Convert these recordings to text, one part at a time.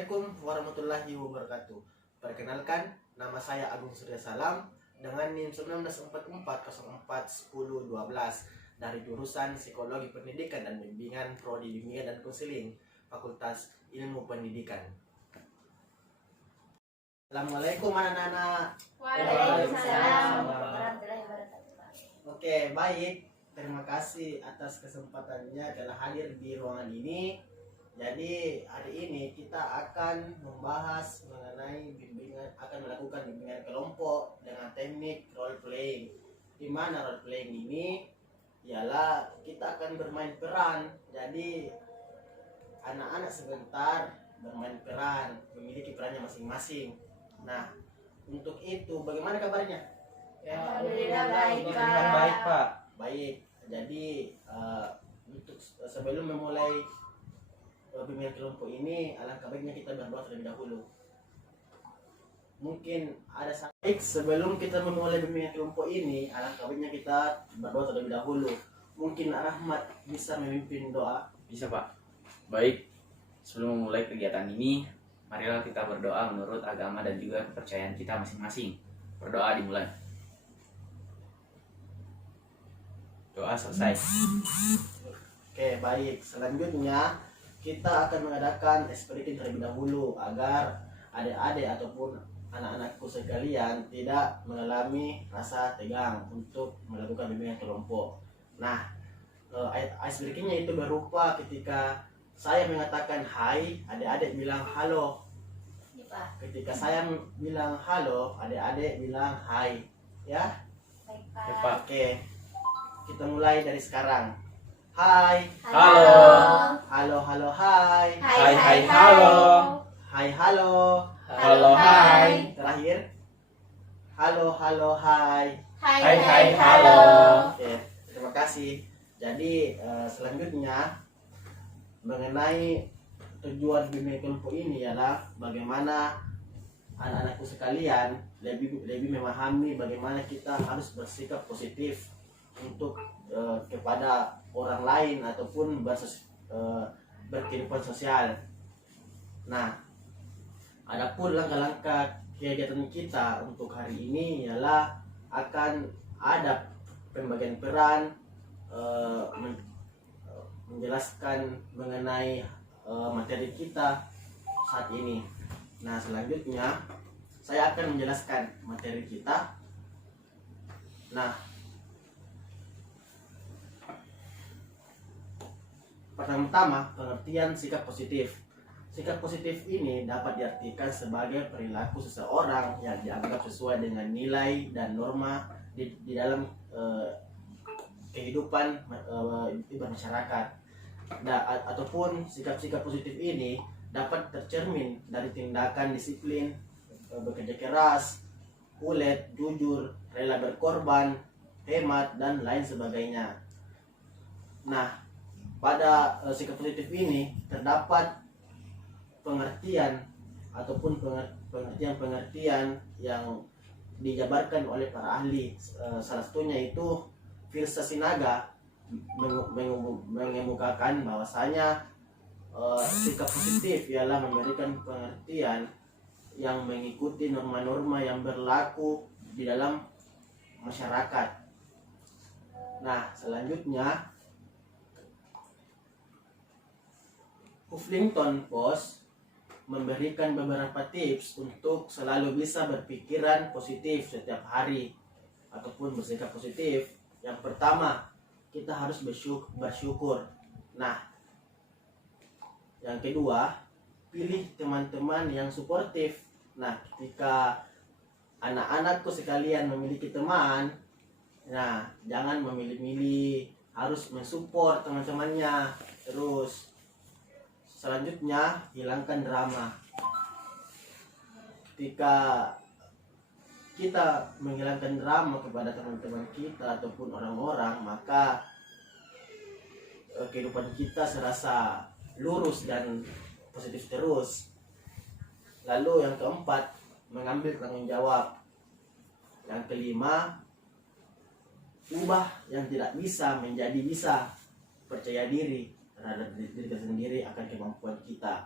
Assalamualaikum warahmatullahi wabarakatuh. Perkenalkan, nama saya Agung Surya Salam dengan NIM 1944041012 dari jurusan Psikologi Pendidikan dan Bimbingan Prodi Bimbingan dan Konseling Fakultas Ilmu Pendidikan. Assalamualaikum anak-anak. Waalaikumsalam. Oke, baik. Terima kasih atas kesempatannya telah hadir di ruangan ini. Jadi hari ini kita akan membahas mengenai akan melakukan bimbingan kelompok dengan teknik role playing. Di mana role playing ini ialah kita akan bermain peran. Jadi anak-anak sebentar bermain peran, memiliki perannya masing-masing. Nah, untuk itu bagaimana kabarnya? Alhamdulillah baik, Pak. Baik, Pak. Baik. Jadi untuk sebelum memulai bimbingan kelompok ini, alangkah baiknya kita berdoa terlebih dahulu. Mungkin ada baik sebelum kita memulai bimbingan kelompok ini, alangkah baiknya kita berdoa terlebih dahulu. Mungkin Rahmat bisa memimpin doa. Bisa, Pak. Baik, sebelum memulai kegiatan ini, marilah kita berdoa menurut agama dan juga kepercayaan kita masing-masing. Berdoa dimulai. Doa selesai. Oke, baik. Selanjutnya kita akan mengadakan experience terlebih dahulu agar adik-adik ataupun anak-anakku sekalian tidak mengalami rasa tegang untuk melakukan bimbingan kelompok. Nah, icebreaking-nya itu berupa ketika saya mengatakan hai, adik-adik bilang halo. Ketika saya bilang halo, adik-adik bilang hai. Ya? Baik, Ya, Pak. Pak. Oke. Kita mulai dari sekarang. Hai. Halo. Halo, halo, hai. Hai, hai, halo. Hai, halo. Halo, hai. Terakhir. Halo, halo, hai. Hai, hai, halo. Oke, terima kasih. Jadi selanjutnya mengenai tujuan bimbingan kelompok ini adalah bagaimana anak-anakku sekalian lebih memahami bagaimana kita harus bersikap positif untuk kepada orang lain ataupun berkehidupan sosial. Nah, adapun langkah-langkah kegiatan kita untuk hari ini ialah akan ada pembagian peran, menjelaskan mengenai materi kita saat ini. Nah, selanjutnya saya akan menjelaskan materi kita. Nah, pertama-tama pengertian sikap positif. Sikap positif ini dapat diartikan sebagai perilaku seseorang yang dianggap sesuai dengan nilai dan norma di dalam kehidupan bermasyarakat. Ataupun sikap-sikap positif ini dapat tercermin dari tindakan disiplin, bekerja keras, ulet, jujur, rela berkorban, hemat, dan lain sebagainya. Nah, pada sikap positif ini terdapat pengertian ataupun pengertian yang dijabarkan oleh para ahli. Salah satunya itu Firsa Sinaga mengemukakan bahwasanya sikap positif ialah memberikan pengertian yang mengikuti norma-norma yang berlaku di dalam masyarakat. Nah, selanjutnya Huffington Post memberikan beberapa tips untuk selalu bisa berpikiran positif setiap hari ataupun bersikap positif. Yang pertama, kita harus bersyukur. Nah, yang kedua, pilih teman-teman yang suportif. Nah, ketika anak-anakku sekalian memiliki teman, nah, jangan memilih-milih, harus mensupport teman-temannya. Terus selanjutnya, hilangkan drama. Ketika kita menghilangkan drama kepada teman-teman kita ataupun orang-orang, maka kehidupan kita serasa lurus dan positif terus. Lalu yang keempat, mengambil tanggung jawab. Yang kelima, ubah yang tidak bisa menjadi bisa. Percaya diri terhadap diri kita sendiri akan kemampuan kita.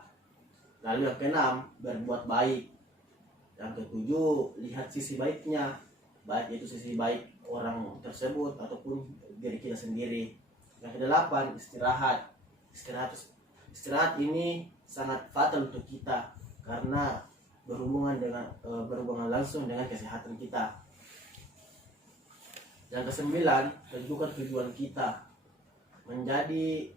Lalu yang keenam, berbuat baik. Yang ketujuh, lihat sisi baiknya, baik itu sisi baik orang tersebut ataupun diri kita sendiri. Yang kedelapan, istirahat. Istirahat ini sangat fatal untuk kita karena berhubungan langsung dengan kesehatan kita. Yang kesembilan, tentukan tujuan kita. Menjadi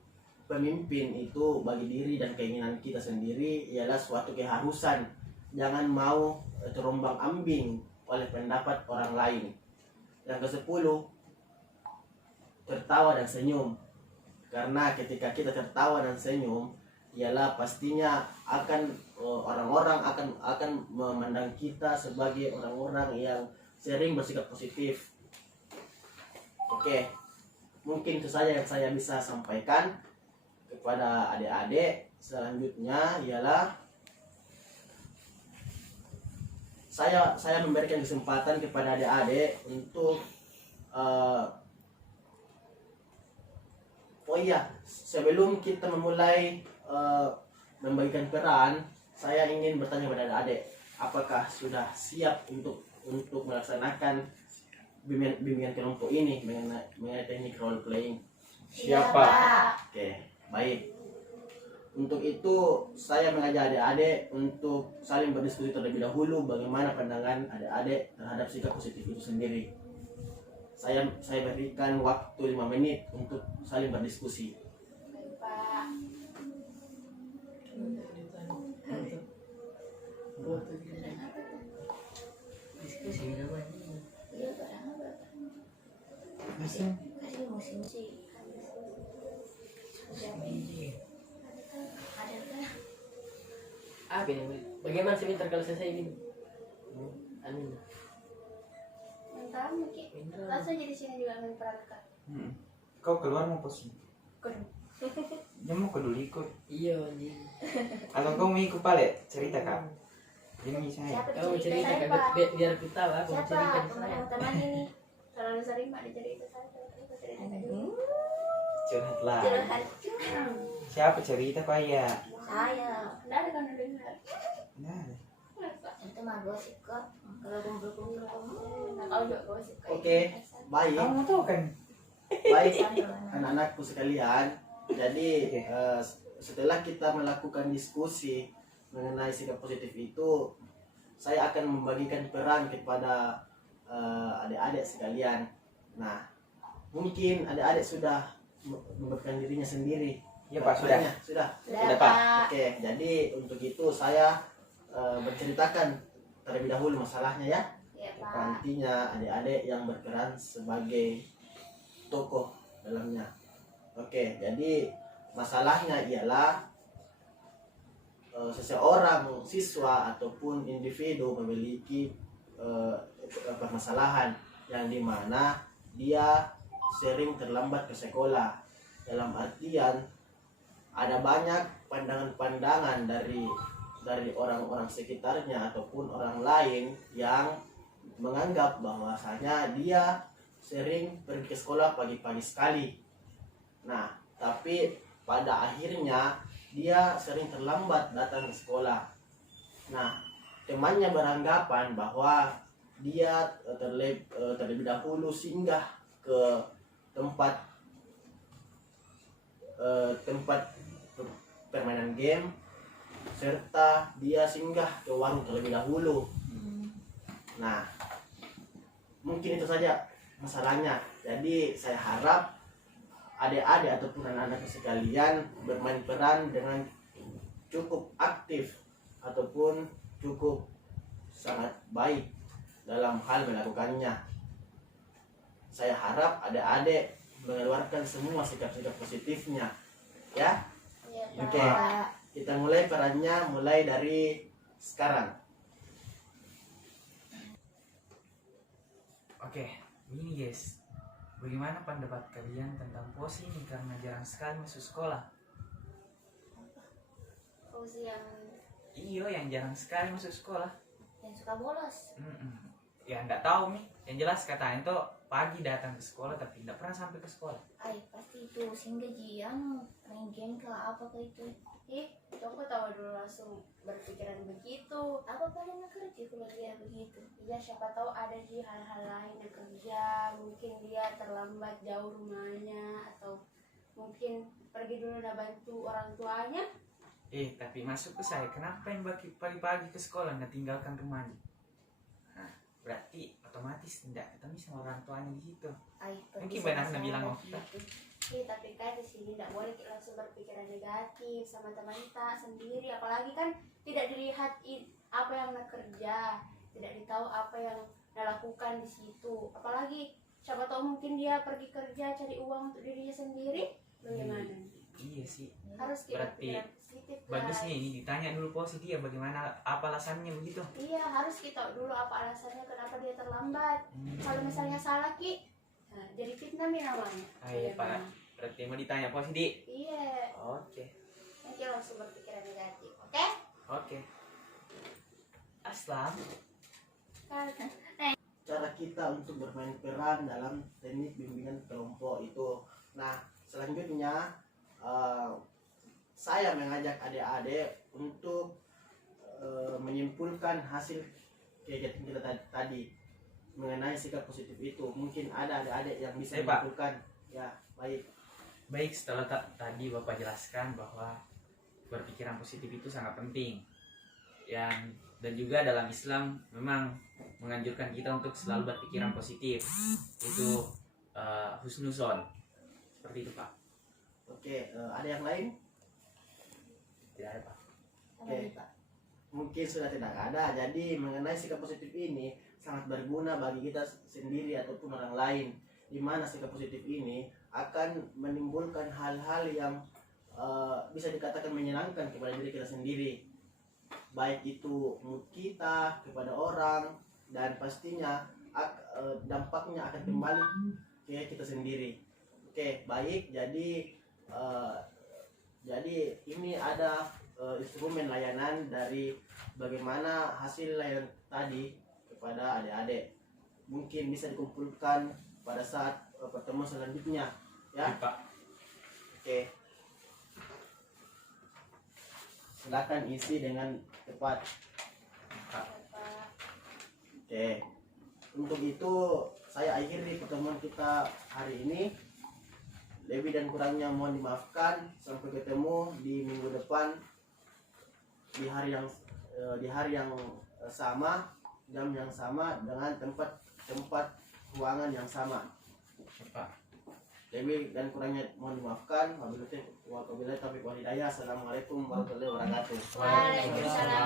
pemimpin itu bagi diri dan keinginan kita sendiri ialah suatu keharusan. Jangan mau terombang ambing oleh pendapat orang lain. Yang kesepuluh, tertawa dan senyum. Karena ketika kita tertawa dan senyum, ialah pastinya orang-orang akan memandang kita sebagai orang-orang yang sering bersikap positif. Oke, mungkin itu saja yang saya bisa sampaikan kepada adik-adik. Selanjutnya ialah saya memberikan kesempatan kepada adik-adik untuk sebelum kita memulai membagikan peran, saya ingin bertanya kepada adik-adik, apakah sudah siap untuk melaksanakan bimbingan kelompok ini mengenai teknik role playing? Siapa? Oke, baik. Untuk itu saya mengajak adik-adik untuk saling berdiskusi terlebih dahulu bagaimana pandangan adik-adik terhadap sikap positif itu sendiri. Saya berikan waktu 5 menit untuk saling berdiskusi. Pak. Diskusi namanya. Iya, barang apa? Musim. Kasih musim sih. Ada kan? Apa ini? Bagaimana sebentar kalau selesai ini? Amin. Entah mungkin. Langsung jadi sini juga ambil perangkat. Kau keluar mau pos? Kudu. Dia mau ke dulu ikut. Iya anjing. Atau kau mau ikut pale? Cerita kak. Ini saya. Siapa Kamu cerita saya, kagak Pak? biar aku tahu aku Siapa cerita di saya. teman-teman ini? Selalu sering Pak dicerita saya. Cerita dulu. Curhat lah. Curhat. Siapa cerita pak ya? Saya. Enggak ada kan dengar. Nah, Itu mah gosip kok. Kalau kumpul-kumpul kalau juga gosip kayak Oke, gitu. baik. kamu tahu kan? Baik, Sambil anak-anakku sekalian. Jadi Oke. setelah kita melakukan diskusi mengenai sikap positif itu, saya akan membagikan peran kepada adik-adik sekalian. Nah, mungkin adik-adik sudah membuatkan dirinya sendiri. Ya pak sudah. Sudah. Sudah, Pak. Pak. Oke, jadi untuk itu saya berceritakan terlebih dahulu masalahnya ya. Iya, Pak. Nantinya adik-adik yang berperan sebagai tokoh dalamnya. Oke, jadi masalahnya ialah seseorang siswa ataupun individu memiliki permasalahan yang dimana dia sering terlambat ke sekolah. Dalam artian ada banyak pandangan-pandangan dari orang-orang sekitarnya ataupun orang lain yang menganggap bahwasanya dia sering pergi ke sekolah pagi-pagi sekali. Nah, tapi pada akhirnya dia sering terlambat datang ke sekolah. Nah, temannya beranggapan bahwa dia terlebih dahulu singgah ke tempat permainan game, serta dia singgah ke warung terlebih dahulu. Nah, mungkin itu saja masalahnya. Jadi saya harap adik-adik ataupun anak-anak sekalian bermain peran dengan cukup aktif ataupun cukup sangat baik dalam hal melakukannya. Saya harap adik-adik mengeluarkan semua sikap-sikap positifnya, ya. Iya, Oke. Pak. Kita mulai perannya mulai dari sekarang. Oke, ini guys. Bagaimana pendapat kalian tentang pos ini karena jarang sekali masuk sekolah? Fauzi yang Iya, yang jarang sekali masuk sekolah. suka bolos. Ya nggak tahu nih. Yang jelas katanya tuh pagi datang ke sekolah tapi tidak pernah sampai ke sekolah. Ay, pasti itu sehingga jiang main game ke apa ke itu. Aku tahu dulu langsung berpikiran begitu. Apa paling kerja kalau dia begitu? Ya siapa tahu ada di hal-hal lain yang kerja, mungkin dia terlambat jauh rumahnya, atau mungkin pergi dulu udah bantu orang tuanya. Tapi masuk ke saya, kenapa yang pagi-pagi ke sekolah nggak tinggalkan rumahnya? Nah, berarti otomatis tidak ketemu sama orang tuanya di situ. Ay, Mungkin benar bilang waktu. Tapi kan di sini tidak boleh kita langsung berpikiran negatif sama teman kita sendiri, apalagi kan tidak dilihat apa yang nak kerja, tidak ditahu apa yang nak lakukan di situ. Apalagi siapa tahu mungkin dia pergi kerja cari uang untuk dirinya sendiri. Bagaimana? Iya sih. Harus kita Berarti berpikiran positif. Bagus guys. nih, ini ditanya dulu positif ya, bagaimana apa alasannya begitu. Iya, harus kita tahu dulu apa alasannya kenapa dia terlambat. Kalau misalnya salah nah, jadi fitnah nih namanya. Iya, Pak. Berarti mau ditanya positif. Iya, Oke. nanti langsung berpikiran negatif, oke? Oke. Aslam. Kan Cara kita untuk bermain peran dalam teknik bimbingan kelompok itu. Nah, selanjutnya saya mengajak adik-adik untuk menyimpulkan hasil kegiatan kita tadi mengenai sikap positif itu. Mungkin ada adik-adik yang bisa Pak. menyimpulkan. Ya, baik. Baik, setelah tadi Bapak jelaskan bahwa berpikiran positif itu sangat penting. Dan juga dalam Islam memang menganjurkan kita untuk selalu berpikiran positif. Itu husnuzon. Seperti itu, Pak. Oke, ada yang lain? Tidak ada, Pak. Oke. Mungkin sudah tidak ada. Jadi mengenai sikap positif ini sangat berguna bagi kita sendiri ataupun orang lain, di mana sikap positif ini akan menimbulkan hal-hal yang bisa dikatakan menyenangkan kepada diri kita sendiri, baik itu mood kita kepada orang, dan pastinya dampaknya akan kembali ke kita sendiri. Oke, baik. Jadi ini ada instrumen layanan dari bagaimana hasil layanan tadi kepada adik-adik. Mungkin bisa dikumpulkan pada saat pertemuan selanjutnya, ya. Pak. Oke. Silakan isi dengan tepat. Oke. Untuk itu saya akhiri pertemuan kita hari ini. Lebih dan kurangnya mohon dimaafkan. Sampai ketemu di minggu depan di hari yang sama, jam yang sama, dengan tempat ruangan yang sama. Pak. Lebih dan kurangnya mohon dimaafkan. Wabillahi taufiq wal hidayah. Assalamualaikum warahmatullahi wabarakatuh. Waalaikumsalam.